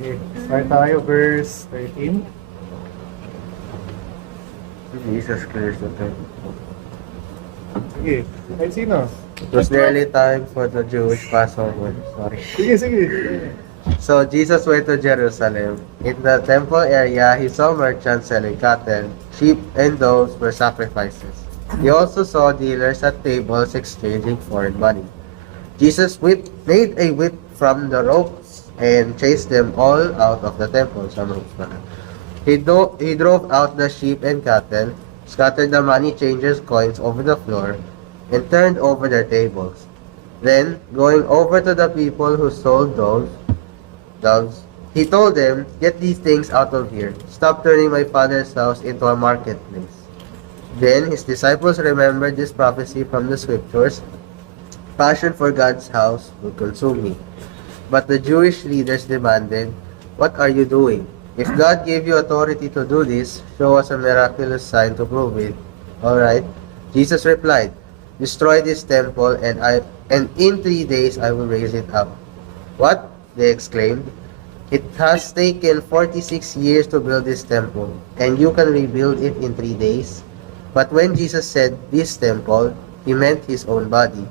Okay, start tayo, verse 13. Jesus Christ. Okay. Sige, kahit sino. It was nearly time for the Jewish Passover. Sorry. Sige, sige. So Jesus went to Jerusalem. In the temple area, he saw merchants selling cattle, sheep, and doves for sacrifices. He also saw dealers at tables exchanging foreign money. Jesus made a whip from the ropes and chased them all out of the temple. Some ropes pala. He drove out the sheep and cattle, scattered the money changers' coins over the floor, and turned over their tables. Then, going over to the people who sold doves, he told them, "Get these things out of here. Stop turning my father's house into a marketplace." Then his disciples remembered this prophecy from the scriptures, "Passion for God's house will consume me." But the Jewish leaders demanded, "What are you doing? If God gave you authority to do this, show us a miraculous sign to prove it." All right. Jesus replied, "Destroy this temple, and in 3 days I will raise it up." "What?" they exclaimed. "It has taken 46 years to build this temple, and you can rebuild it in 3 days?" But when Jesus said this temple, he meant his own body.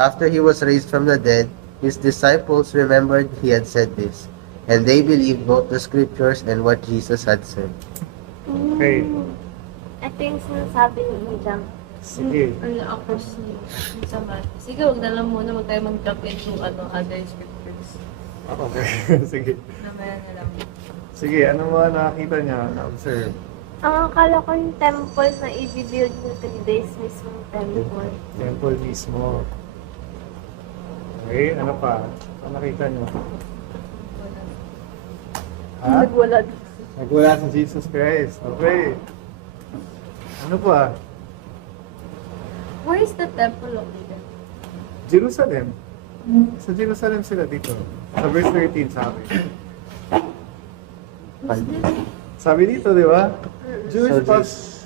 After he was raised from the dead, his disciples remembered he had said this, and they believed both the scriptures and what Jesus had said. Okay. Ito yung sinasabi ni Idang. Sige. Across sa math. Sige, huwag na lang muna. Huwag tayo mag-drop into other scriptures. Okay. Sige. Namaya na lang. Sige, ano mga nakakita niya? Na-observe. Ang akala ko yung temple na i-build mo 3 days mismo yung temple. Temple mismo. Okay, ano pa? Ano nakita niyo? Ha? Nagwala. Nagwala si Jesus Christ. Okay. Ano pa? Where is the temple located? Jerusalem. Sa Jerusalem sila dito. Sa verse 13 sabi. Sabi dito, di ba?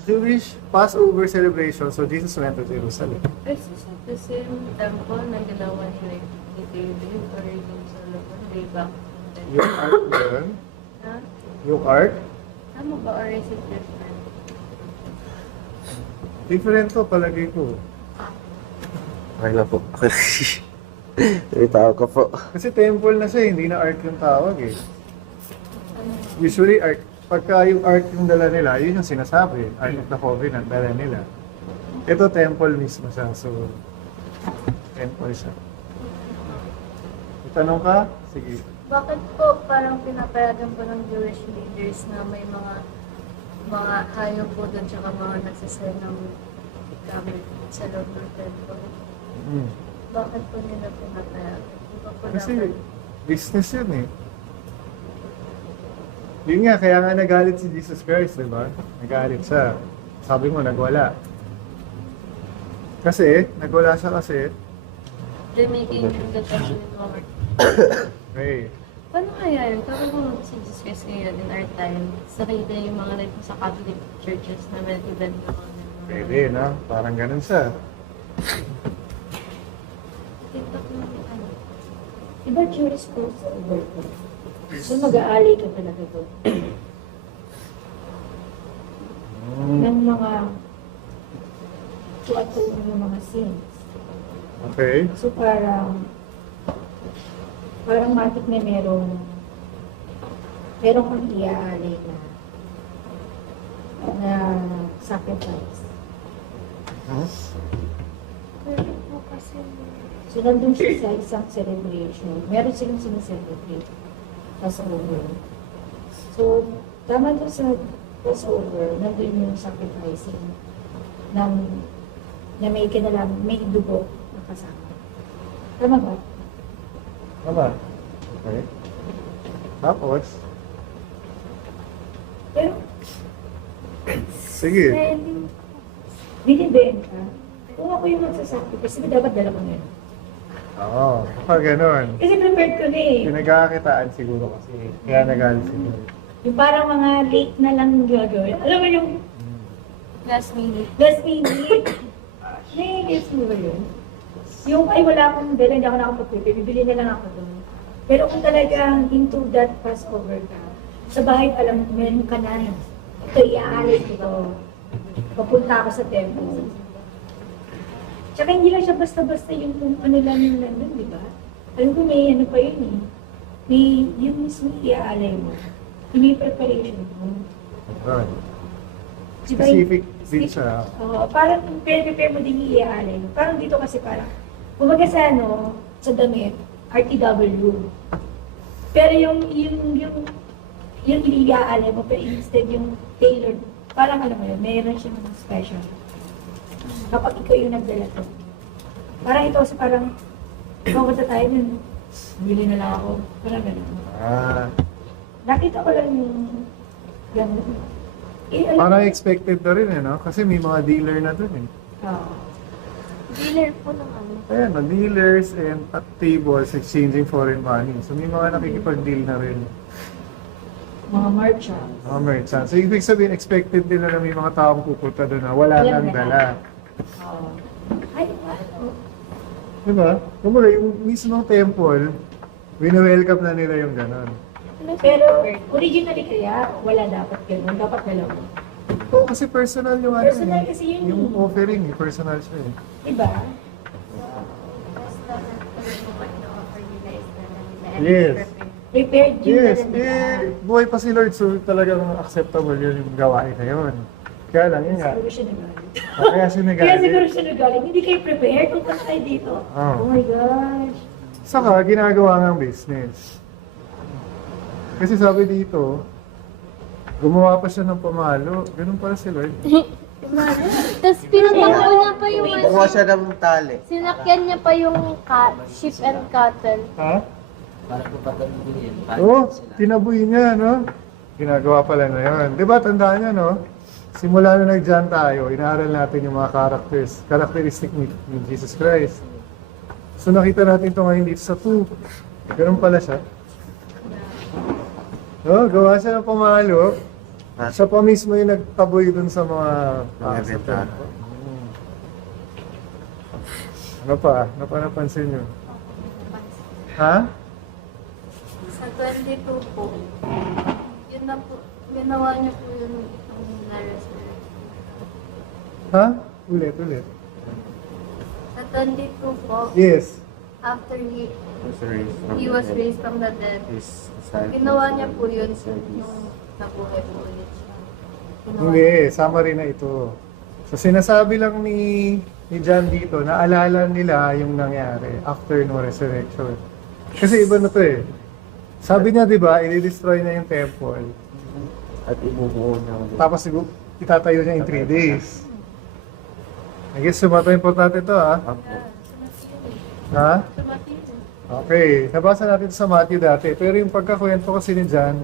Jewish Passover celebration. So Jesus went to Jerusalem. Is this not the same temple na ginawa ni David or yung Solomon way back then? Yung ark na yun. Ha? Yung ark. Tama ba or is it different? Different to palagay ko. Okay na po. May tao ka po. Kasi temple na siya, hindi na ark yung tawag eh. Usually ark, pagka yung ark yung dala nila, yun yung sinasabi. Ark of the Covenant, dala nila. Ito temple mismo siya, so temple siya. May tanong ka? Sige. Bakit po parang pinapayagan po ng Jewish leaders na may mga hayop po doon tsaka mga nagsasay ng gamit sa loob ng temple? Mm. Bakit po nila pinapayagan? Di ba po Kasi dapat- business yun eh. Yun nga, kaya nga nagalit si Jesus Christ, di ba? Nagalit siya. Sabi mo, nagwala. Kasi, nagwala siya kasi, They're making the temple Lord. okay. Paano kaya yun? Kapag kung si Jesus Christ ngayon in our time, nakita yung mga like sa Catholic churches na may event na mga Pwede, no? Parang ganun siya. TikTok na ano. Iba tourist po sa Uber ko. So mag-aalay ka talaga doon. Ng mga tuwa-tuwa ng mga scenes. Okay. So parang matik na meron kang iaalay na sacrifice. Huh? Pwede po kasi So nandun siya sa isang celebration. Meron silang sineselebrate. Passover. So, tama doon sa Passover, nandun yung sacrificing ng na may kinalang, may dugo na kasama. Tama ba? Tama. Okay. Tapos, Pero, sige. selling. binibenta. Kung ako yung magsasacrifice, hindi dapat dala ko ngayon. Oo, kapag ganun. Kasi prepared ko na eh. Pinagkakakitaan siguro kasi. Kaya nagalit siguro. Yung parang mga late na lang gagawin. Alam mo yung Last minute. last minute. Gets mo ba yun? Yung, ay wala akong dala, hindi ako nakapagpipi, bibili na lang ako doon. Pero kung talagang into that Passover ka, sa bahay pa lang, meron ka na. Ito, iaalay ko to. Papunta ako sa temple. Tsaka hindi lang siya basta-basta yung kung ano lang yung nandun, di ba? Alam ko may ano pa yun eh. May yung mismo iaalay mo. May preparation mo. Right. Diba, Specific din siya. Oo, parang prepare mo din yung iaalay mo. Parang dito kasi parang, kumbaga sa ano, sa damit, RTW. Pero yung iaalay mo, pero instead yung tailored, parang ano mo yun, mayroon siya mga special. Kapag ikaw yung nagdala to. Parang ito kasi parang, pumunta tayo dun, bili na lang ako. Parang gano'n. Ah, Nakita ko lang yung gano'n. Alam parang mo, expected na rin no? Kasi may mga dealer na dun eh. oo. Dealer po ng ano. Ayan, no, dealers and at tables exchanging foreign money. So may mga nakikipag-deal na rin. Mga merchant. Mga merchant. So ibig sabihin, expected nila na may mga taong pupunta doon na wala Walang nang dala. Oo. Ay, ano? Diba? Kumbaga, yung mismong temple, wini-welcome na nila yung ganon. Pero originally kaya, wala dapat gano'n. Dapat dalawa. Oo, kasi personal yung ano Personal eh. kasi yun Yung eh. offering eh, personal siya eh. Diba? Yes. Prepared yun Yes, na nila. buhay pa si Lord, so talagang acceptable yun yung gawain na yun. Kaya lang, yun nga. Siguro siya nagalit. Kaya Kaya siguro sinagali. siya nagalit. Hindi kayo prepared kung paano kayo dito. Oo. Oh my gosh. Saka, ginagawa ng business. Kasi sabi dito, gumawa pa siya ng pamalo. Ganun pala si Lord. Tapos pinatakbo niya pa yung Kumuha siya ng tali. sinakyan niya pa yung sheep and cattle. Ha? Oo, tinaboy niya, no? Ginagawa pala na yun. Di ba, tandaan niya, no? Simula na nag-John tayo, inaaral natin yung mga characteristic ni Jesus Christ. So nakita natin ito ngayon dito sa 2. Ganun pala siya. No, gawa siya ng pamalo. Siya pa mismo yung nagtaboy dun sa mga Mga sa benta. tempo. Ano pa? Ano pa napansin nyo? Ha? Sa 22 po, yun na po, ginawa niyo po yun ang na-resurrect. Ha? Ulit. Sa 22 po, Yes. after he He was raised from the dead, ginawa niya po yun yung nabuhay po ulit siya. Ginawa Hindi, summary na ito. So sinasabi lang ni John dito, naalala nila yung nangyari after no resurrection. Kasi iba na to eh. Sabi niya, di ba, i-destroy na yung temple. At ibubuo niya. Tapos itatayo niya in 3 days. I guess sumato importante to ha. Ha? Okay, nabasa natin sa Matthew dati. Pero yung pagkakwento kasi ni John,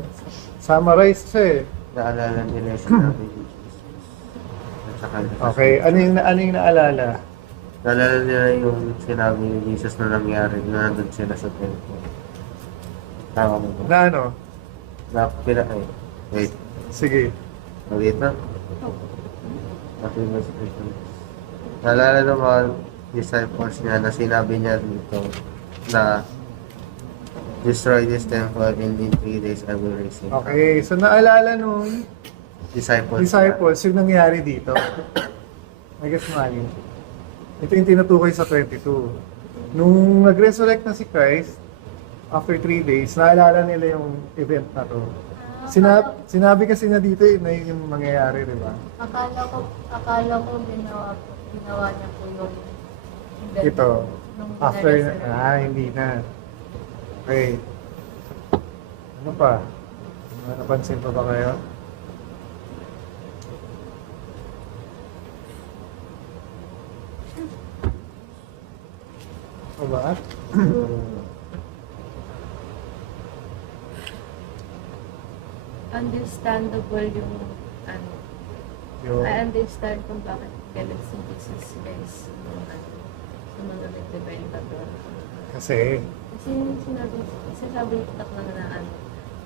summarized siya eh. Naalala nila yung sinabi ni Jesus. At saka, Okay, ano yung naalala? naalala nila yung sinabi ni Jesus na nangyari na nandun sila sa temple. Tama mo ba? Na ano? Na wait. Sige. Ulit na. Naalala ng mga disciples niya na sinabi niya dito na destroy this temple and in 3 days I will raise it. Okay, so naalala nung disciples yung nangyari dito. I guess mali. Ito yung tinutukoy sa 22. Nung nag-resurrect na si Christ, after 3 days, naalala nila yung event na to. Sinabi kasi na dito na yun yung mangyayari, di ba? Akala ko ginawa niya po yung event Ito, nung after, na-resurrect. hindi na. Okay. Ano pa? Ano napansin pa ba kayo? O ba? Understandable yung ano. Yung, I understand kung bakit galit si Jesus guys sa mga nagbebenta doon. kasi, Kasi sinasabi ni Tak lang na ano,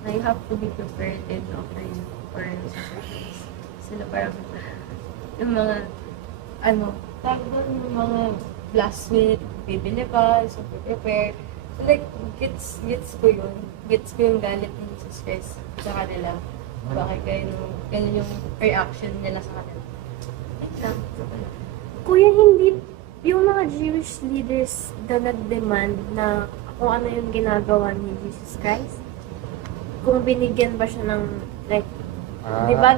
na you have to be prepared and offer you for sacrifice. Sila parang yung mga tawag doon, yung mga last minute, bibili ka, so prepare. So Like, gets ko yun. Gets ko yung galit ni Jesus Christ sa kanila. Bakit ganun yung reaction nila sa kanila. Kuya, hindi yung mga Jewish leaders na nag-demand na kung ano yung ginagawa ni Jesus Christ? Kung binigyan ba siya ng, like, di ba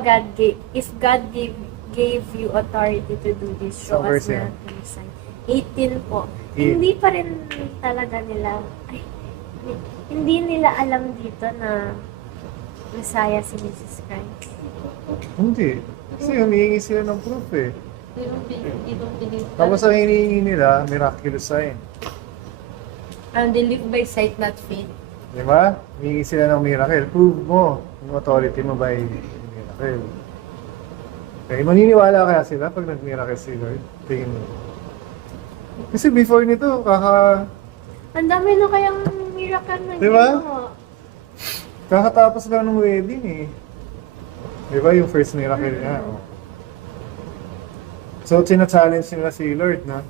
if God gave you authority to do this, show Some us verse, miraculous sign. 18 po. Yeah. Hindi pa rin talaga nila, hindi nila alam dito na Messiah si Jesus Christ. Hindi. Kasi humihingi sila ng proof eh. They don't believe. Tapos ang hinihingi nila, miraculous sign. And they live by sight, not faith. Di ba? Humihingi sila ng miracle. Prove mo yung authority mo by miracle. Okay, maniniwala kaya sila pag nag-miracle si Lord? Tingin mo. Kasi before nito, Ang dami na kayang miracle na Di ba? ginawa. kakatapos lang ng wedding eh. Di ba yung first miracle niya? Oh. So, challenge nila si Lord na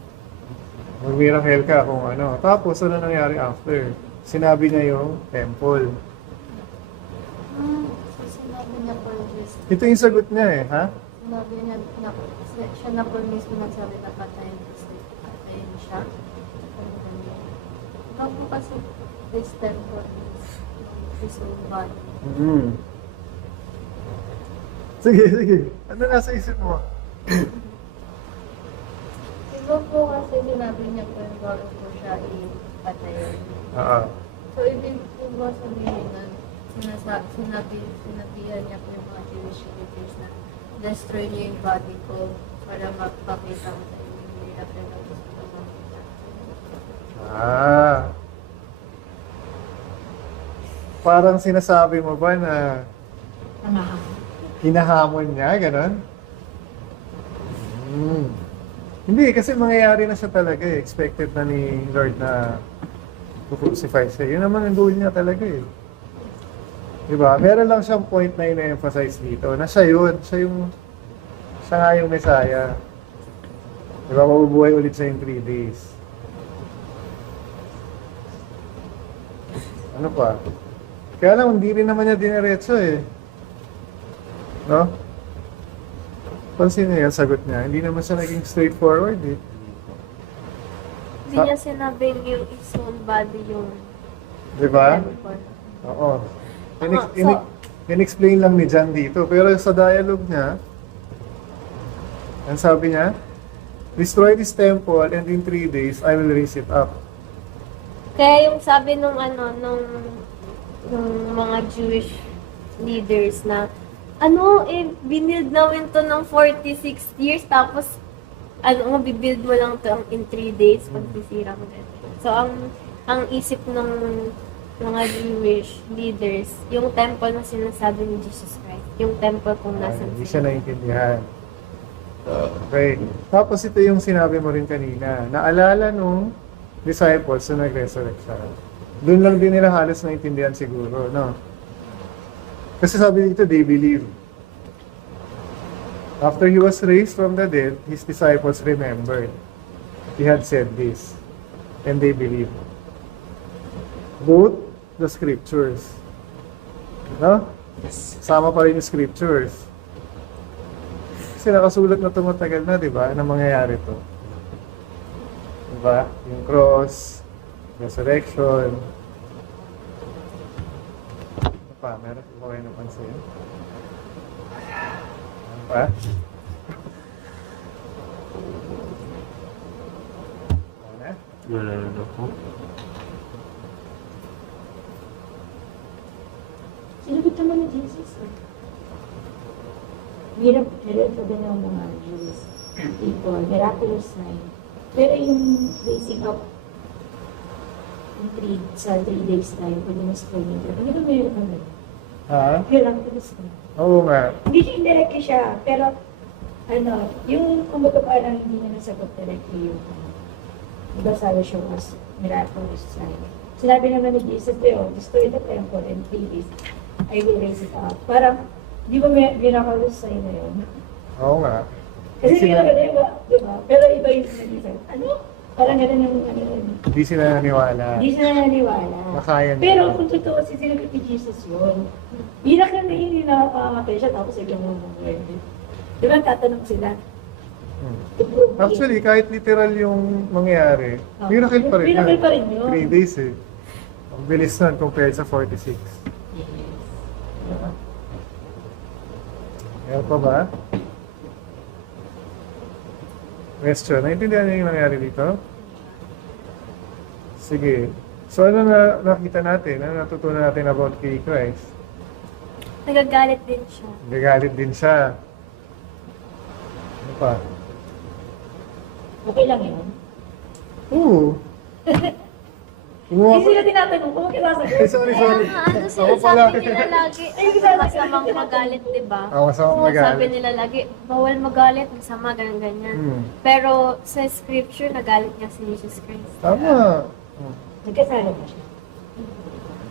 mag-miracle ka kung ano. Tapos, ano nangyari after? Sinabi niya yung temple. So, sinabi niya po just, Ito yung sagot niya eh, ha? sinabi niya, siya na po mismo nagsabi na patayin siya. Bago kasi this temple is his own body. Mm-hmm. Sige, sige. Ano nasa isip mo? Diba po kasi sinabi niya po yung bago po siya ipatayin. Oo. So, ibig po ba sabihin na sinabihan niya po yung mga Jewish leaders na destroy niyo yung body ko para magpakita ko sa inyo yung miracle na gusto ko makita. Ah. Parang sinasabi mo ba na hinahamon niya, gano'n? Hindi, kasi mangyayari na siya talaga eh. Expected na ni Lord na crucify siya. Yun naman ang goal niya talaga eh. Diba? Meron lang siyang point na ina-emphasize dito, na siya yun. Siya nga yung Messiah. Diba? Mabubuhay ulit siya in 3 days. Ano pa? Kaya lang, hindi rin naman niya diniretso eh. No? Pansin niya yung sagot niya. Hindi naman siya naging straightforward eh. Hindi niya sinabing yung his own body yung Diba? temple. Oo. So- In-explain lang ni John dito. Pero sa dialogue niya, ang sabi niya, destroy this temple and in 3 days, I will raise it up. Kaya yung sabi nung mga Jewish leaders na binild namin to ng 46 years, tapos bibuild mo lang to in 3 days pag sisira mo din. So, ang isip ng mga Jewish leaders, yung temple na sinasabi ni Jesus Christ, yung temple kung nasan Hindi siya naiintindihan. Okay. Tapos ito yung sinabi mo rin kanina. Naalala nung disciples na nag-resurrect siya. Doon lang din nila halos naintindihan siguro, no? Kasi sabi dito, they believe. After he was raised from the dead, his disciples remembered. He had said this. And they believed. Both the scriptures. No? Sama pa rin yung scriptures. Kasi nakasulat na tumatagal na, di ba? Na mangyayari to. Di ba? Yung cross, resurrection. Ano pa? Meron po kayo napansin? Ano pa? Ano na? Wala na po. Sinagot naman ni Jesus. Hirap sabi ng mga Jews people, miraculous sign. Pero yung raising up sa 3 days time, pwede mas pwede. Hindi ba meron naman? Ha? Miraculous sign. Oo nga. Hindi siya indirectly siya, pero yung kumbaga parang hindi niya nasagot directly yung diba sabi siya was miraculous sign. Sinabi naman ni Jesus, destroy the temple in 3 days. I will raise it up. Parang, di ba miraculous sign na yun? Oo nga. Kasi hindi naman diba? Pero iba yung sinabi. Ano? Parang gano'n yung ano yun. Hindi sila naniwala. Hindi sila naniwala. Makaya nila. Pero kung totoo si sinabi ni Jesus yun, bilang na hindi nakakamatay siya tapos biglang mamuhay. Di ba tatanong sila? To prove it. Actually, kahit literal yung mangyayari, Oh. miracle pa rin. Miracle pa rin yun. 3 days eh. Ang bilis nun compared sa 46. Yes. Meron pa ba? Question. Naintindihan niyo yung nangyari dito? Sige. So ano na nakita natin? Ano natutunan natin about kay Christ? Nagagalit din siya. Nagalit din siya. Ano pa? Okay lang yun. Oo. Kumuha Hindi sila tinatanong kung Eh, sorry. Ano Ako pala. sinasabi nila lagi? Masamang magalit, di ba? Ako masamang Oo, magalit. sabi nila lagi, bawal magalit, masama, ganyan-ganyan. Pero sa scripture, nagalit niya si Jesus Christ. Tama. Nagkasala ba siya?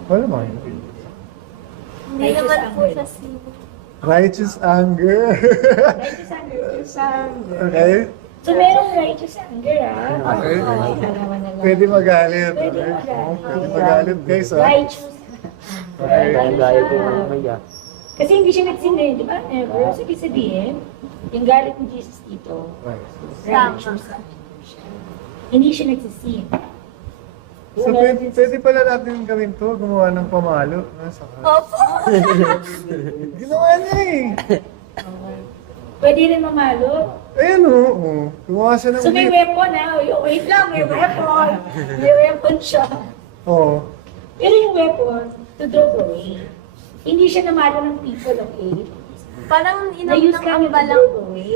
Wala mo. Hindi Righteous naman po anger. siya sino. Righteous anger. Righteous anger. Okay? So merong righteous anger ah. Okay. Alaman na lang. Pwede magalit. Pwede Okay? magalit. Pwede magalit guys. Righteous. Okay. Kasi hindi siya nagsinay, di ba? Never. So, ibig sabihin, yung galit ni Jesus dito, righteous. Hindi siya nagsisin. So pwede pala natin gawin to, gumawa ng pamalo. Opo! Ginawa niya eh. Pwede rin mamalo. Ayun oo. Gumawa siya ng So may whip. weapon ah. Wait lang, may weapon. May weapon siya. Oo. Pero yung weapon, to draw away. Hindi siya namalo ng people, okay? Parang Na-use inam ng lang yung to ambalang. draw away.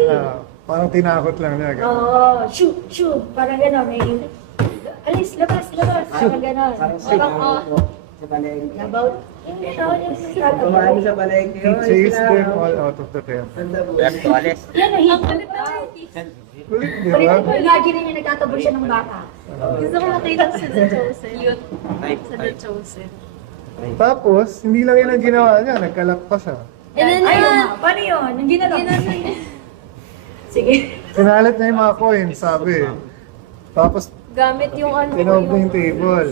Parang tinakot lang niya. ganun. Oo, shoot. Parang gano'n. May, alis, labas. Parang gano'n. About, yung gano'n, yung tatawa. He chased them all out of the temple. Yan, Ang kulit na Kulit, di Balik ba? ko, imagine niyo nagtatabor siya ng bata. Gusto ko makita sa The Chosen. Yun. Sa The Chosen. Tapos, hindi lang yun ang ginawa niya. Nagkalat pa siya. And then, Ay, paano yun? Yung ginagawa. Sige. Sinalit niya yung mga coins, sabi. Tapos, gamit yung ano. tinawag niya yung table.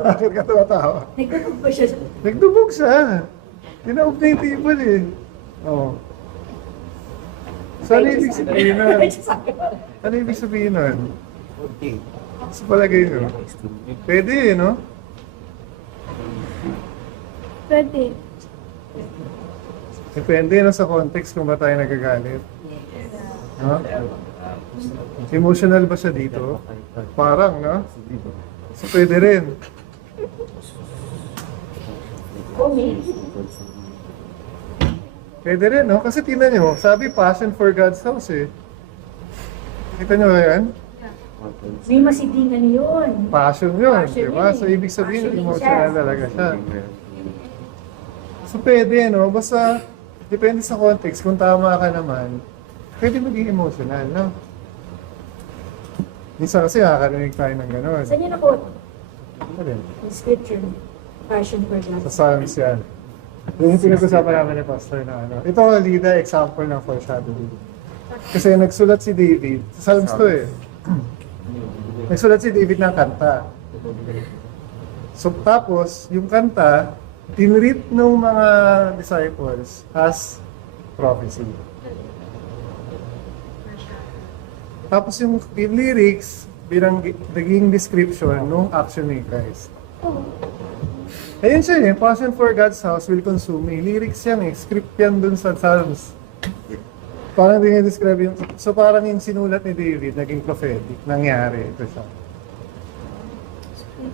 Bakit ka tumatawa? Nagtutog pa siya. Nagdubog siya. Tinawag niya yung table eh. Oo. So, ano ibig sabihin nun? Ano ibig sabihin nun? Sa palagay nyo? Pwede eh, no? Pwede. Depende no, sa context kung ba tayo nagagalit. No? Emotional ba siya dito? Parang, no? So, pwede rin. Pwede rin, no? Kasi tingnan nyo, sabi passion for God's house eh. Kita nyo ba yan? May masidingan yun. Passion yun, Passion di ba? yun So, eh. ibig sabihin, Passion din emotional siya. talaga siya. So, pwede, no? Basta, depende sa context, kung tama ka naman, pwede maging emotional, no? Minsan kasi nakakarinig tayo ng gano'n. Saan yun ako? Ano rin? In scripture. Passion for God. Sa Psalms yan. Yung pinag-usapan namin ni Pastor na ano. Ito, Lida, example ng foreshadowing. Kasi nagsulat si David, sa Psalms to eh. Nagsulat si David ng kanta. So tapos, yung kanta, tinreat ng mga disciples as prophecy. Tapos yung lyrics, bilang naging description ng action ni Christ. Ayun siya eh, passion for God's house will consume me. Lyrics yan eh, script yan dun sa Psalms. Parang dinidescribe yung, so parang yung sinulat ni David, naging prophetic, nangyari, ito siya.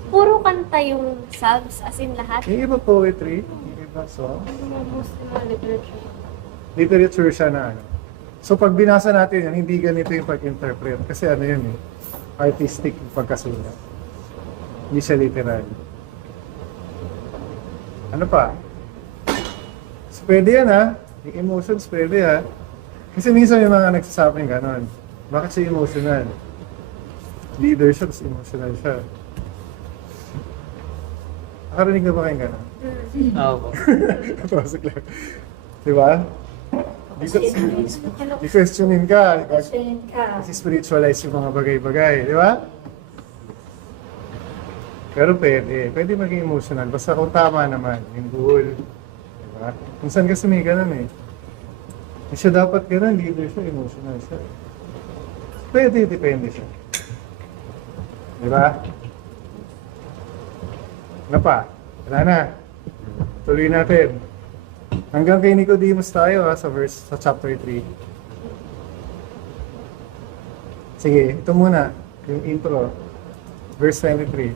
Puro kanta yung Psalms, as in lahat. Yung iba poetry, yung iba song, Most ng mga literature. literature siya na ano. So pag binasa natin yan, hindi ganito yung pag-interpret. Kasi ano yun eh, artistic yung pagkasulat. Hindi siya literal. Ano pa? So pwede yan ha, yung emotions pwede ha. Kasi minsan yung mga nagsasabing ganon. Bakit siya emotional? Leader siya, tapos emotional siya. Nakarinig na ba kayong ganon? Oo. Pasok lang. Diba? I-questionin ka. Questionin ka. Kasi spiritualize yung mga bagay-bagay, di ba? Pero pwede maging emotional. Basta kung tama naman, yung goal. Di ba? Minsan kasi may ganun eh. Hindi siya dapat ganun, leader siya, emotional siya. Pwede, depende siya. Di ba? Ano pa? Wala na. Tuloy natin. Hanggang kay Nicodemus tayo ha, sa chapter 3. Sige, ito muna. Yung intro. Verse 23.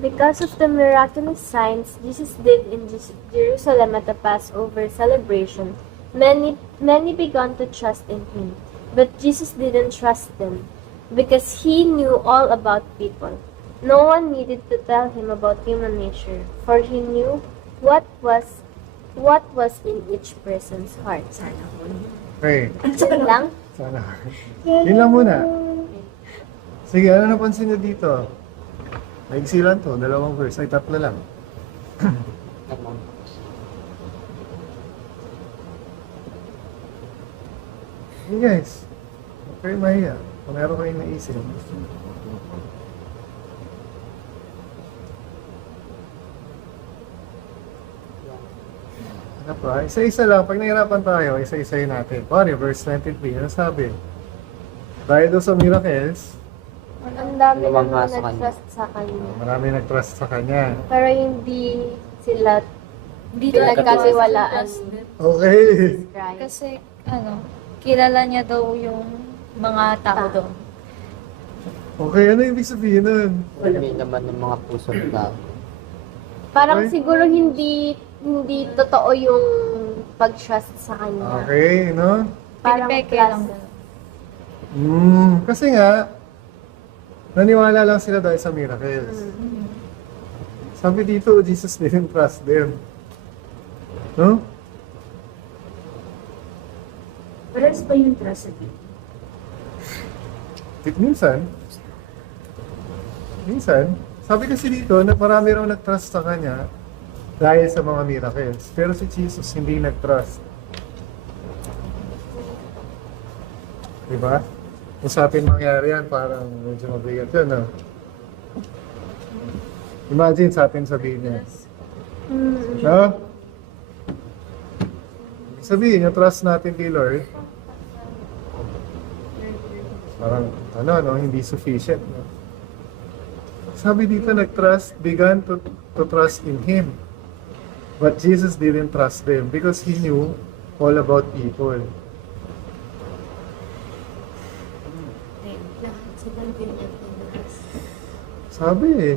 Because of the miraculous signs Jesus did in Jerusalem at the Passover celebration, many began to trust in him. But Jesus didn't trust them because he knew all about people. No one needed to tell him about human nature, for he knew what was in each person's heart. Okay. Yun lang. Sana. Yun lang muna. Sige, ano napansin niyo dito? Maigsi lang to, 2 verse, ay 3 lang. Hey guys, okay mahiya. Kung meron kayong naisip. Ano pa? Isa-isa lang. Pag nahirapan tayo, isa-isayin natin. Pari, verse 23, ano sabi? Dahil doon sa miracles, Ang dami Dalawang naman nga sa kanya. nag-trust sa kanya. marami nag-trust sa kanya. Pero hindi sila nagkatiwalaan ni Okay. Christ. Kasi, kilala niya daw yung mga tao doon. Okay, ano ibig sabihin nun? Hindi naman ng mga puso ng tao. Parang Okay. siguro hindi totoo yung pag-trust sa kanya. Okay, no? Parang Pinipeke plus. lang daw. Kasi nga, naniwala lang sila dahil sa miracles. Sabi dito, Jesus didn't trust them. No? Parehas ba yung trust sa Diyos? Minsan, sabi kasi dito na marami raw nag-trust sa kanya dahil sa mga miracles. Pero si Jesus hindi nag-trust. Diba? Kung sa atin mangyari yan, parang medyo mabigat yun, no? Imagine sa atin sabihin niya. No? Ibig sabihin, yung trust natin kay Lord, parang, hindi sufficient, no? Sabi dito, began to trust in Him. But Jesus didn't trust them because He knew all about people. Sabi eh.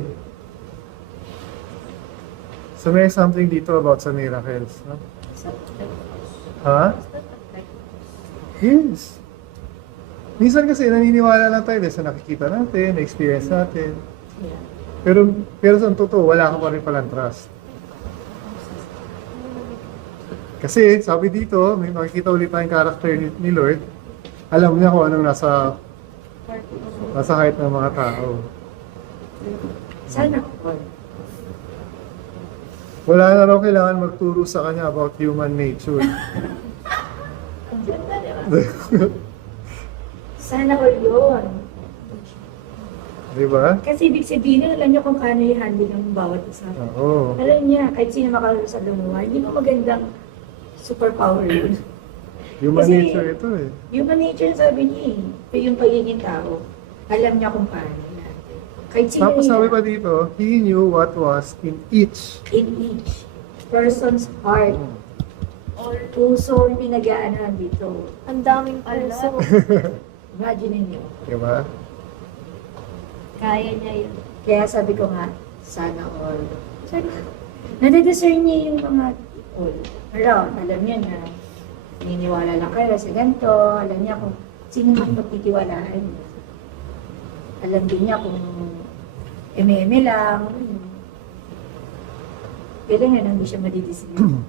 So may something dito about sa miracles, no? Ha? Yes. Minsan kasi naniniwala lang tayo dahil sa nakikita natin, na-experience natin. Pero sa totoo, wala ka pa rin palang trust. Kasi sabi dito, may makikita ulit tayong character ni Lord. Alam niya kung anong nasa heart ng mga tao. Sana all. Wala na raw kailangan magturo sa kanya about human nature. Ang ganda, di ba? Sana all yun. Di ba? Kasi ibig sabihin, alam niyo kung paano i-handle ng bawat isa. Oo. Alam niya, kahit sino makalaro sa lumuha, hindi mo magandang superpower yun. Human Kasi- nature ito eh. Human nature, sabi niya eh. Yung pagiging tao, alam niya kung paano natin. Kahit sino Tapos sabi niya, pa dito, He knew what was in each. in each person's heart, puso yung pinag-aanan dito. Ang daming puso. Imagine niyo. Di ba? Kaya niya yun. Kaya sabi ko nga, sana all. Nadadiscern niya yung mga all. Pero alam niya na naniniwala lang kayo sa ganito. Alam niya kung sino mas magtitiwalaan niya. Alam din niya kung eme-eme lang. Pero nga hindi siya madidiscern.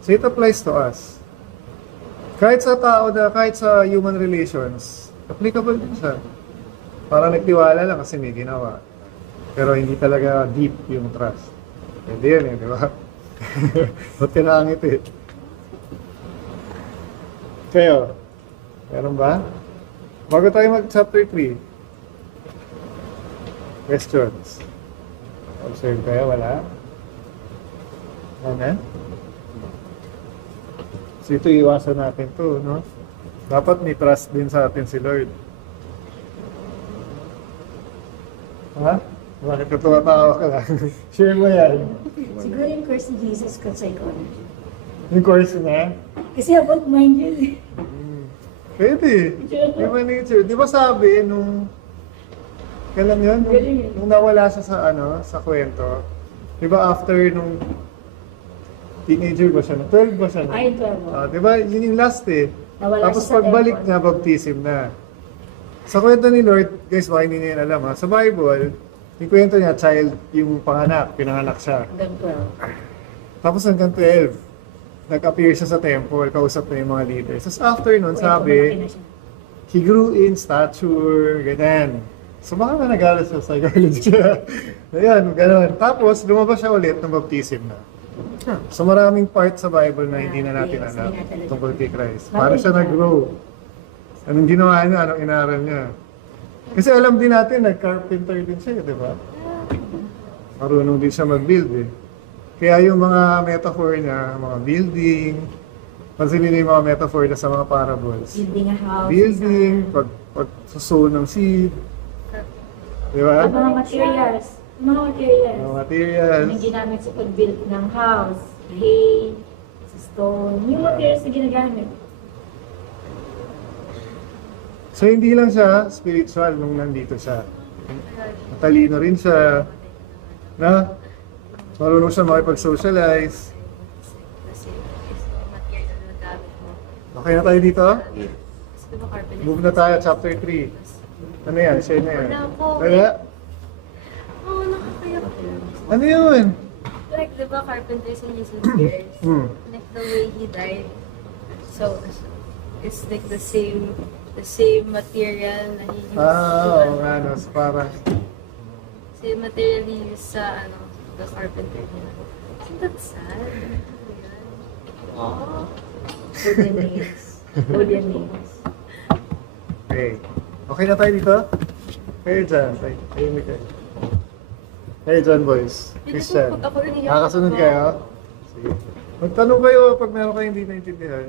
So it applies to us. Kahit sa tao kahit sa human relations, applicable din siya. Parang nagtiwala lang kasi may ginawa. Pero hindi talaga deep yung trust. Hindi yan eh, di ba? Ba't ka nakangiti? Kayo? Meron ba? Bago tayo mag-chapter 3. Questions? Observe kayo, wala? Ano? So ito iwasan natin to, no? Dapat may trust din sa atin si Lord. Ha? Bakit natuwa-tawa ka lang? Share mo yan. Siguro yung course ni Jesus ko psychology. Yung course na. Kasi about mind yun eh. Pwede. Human nature. Di ba sabi nung... Kailan yun? Nung nawala siya sa sa kwento. Di ba after nung... Teenager ba siya? 12 ba siya? Ay, 12. Di ba yun yung last eh. Nawala Tapos siya sa pagbalik temple. niya, baptism na. Sa kwento ni Lord, guys, baka hindi niya alam ha. Sa Bible, yung kwento niya, child, yung pinanganak siya. Hanggang 12. Tapos hanggang 12, nag-appear siya sa temple, kausap na yung mga leaders. Tapos after nun, sabi, he grew in stature, ganyan. So baka na nag-aral sa psychology siya. Ayan, gano'n. Tapos lumabas siya ulit ng baptism na. So maraming part sa Bible na hindi na natin Yes, alam hindi natin alam. tungkol kay Christ. Paano siya nag-grow? Anong ginawa niya? Anong inaral niya? Kasi alam din natin, nag-carpenter din siya, di ba? Marunong din siya mag-build eh. Kaya yung mga metaphor niya, mga building, pansinin niyo yung mga metaphor na sa mga parables. Building a house. Building, pag-sow ng seed, di ba? At mga materials. Mga materials. Mga materials. Yung ginamit sa pag-build ng house. Hay, sa stone. Yung materials na ginagamit. So hindi lang siya spiritual nung nandito siya. Matalino rin siya. Na? Marunong siya makipag-socialize. Kasi is material na gamit mo. Okay na tayo dito? Kasi diba carpenter? Move na tayo, chapter 3. Ano yan? Share na yan. Wala po. Wala? Oo, nakakayak po. Ano yun? Like, di ba carpenters and engineers? Like the way he died. So, it's like the same material na he used. Oo nga, no. So, parang, Same material he used sa, the carpenter niya. So, that's sad. Wooden nails. Wooden nails. okay. Okay na tayo dito? Kayo dyan. Tahimik kayo. Kayo dyan, boys. Christian. Pag ako rin iyak. Nakakasunod kayo? Sige. Magtanong kayo pag meron kayong hindi naintindihan.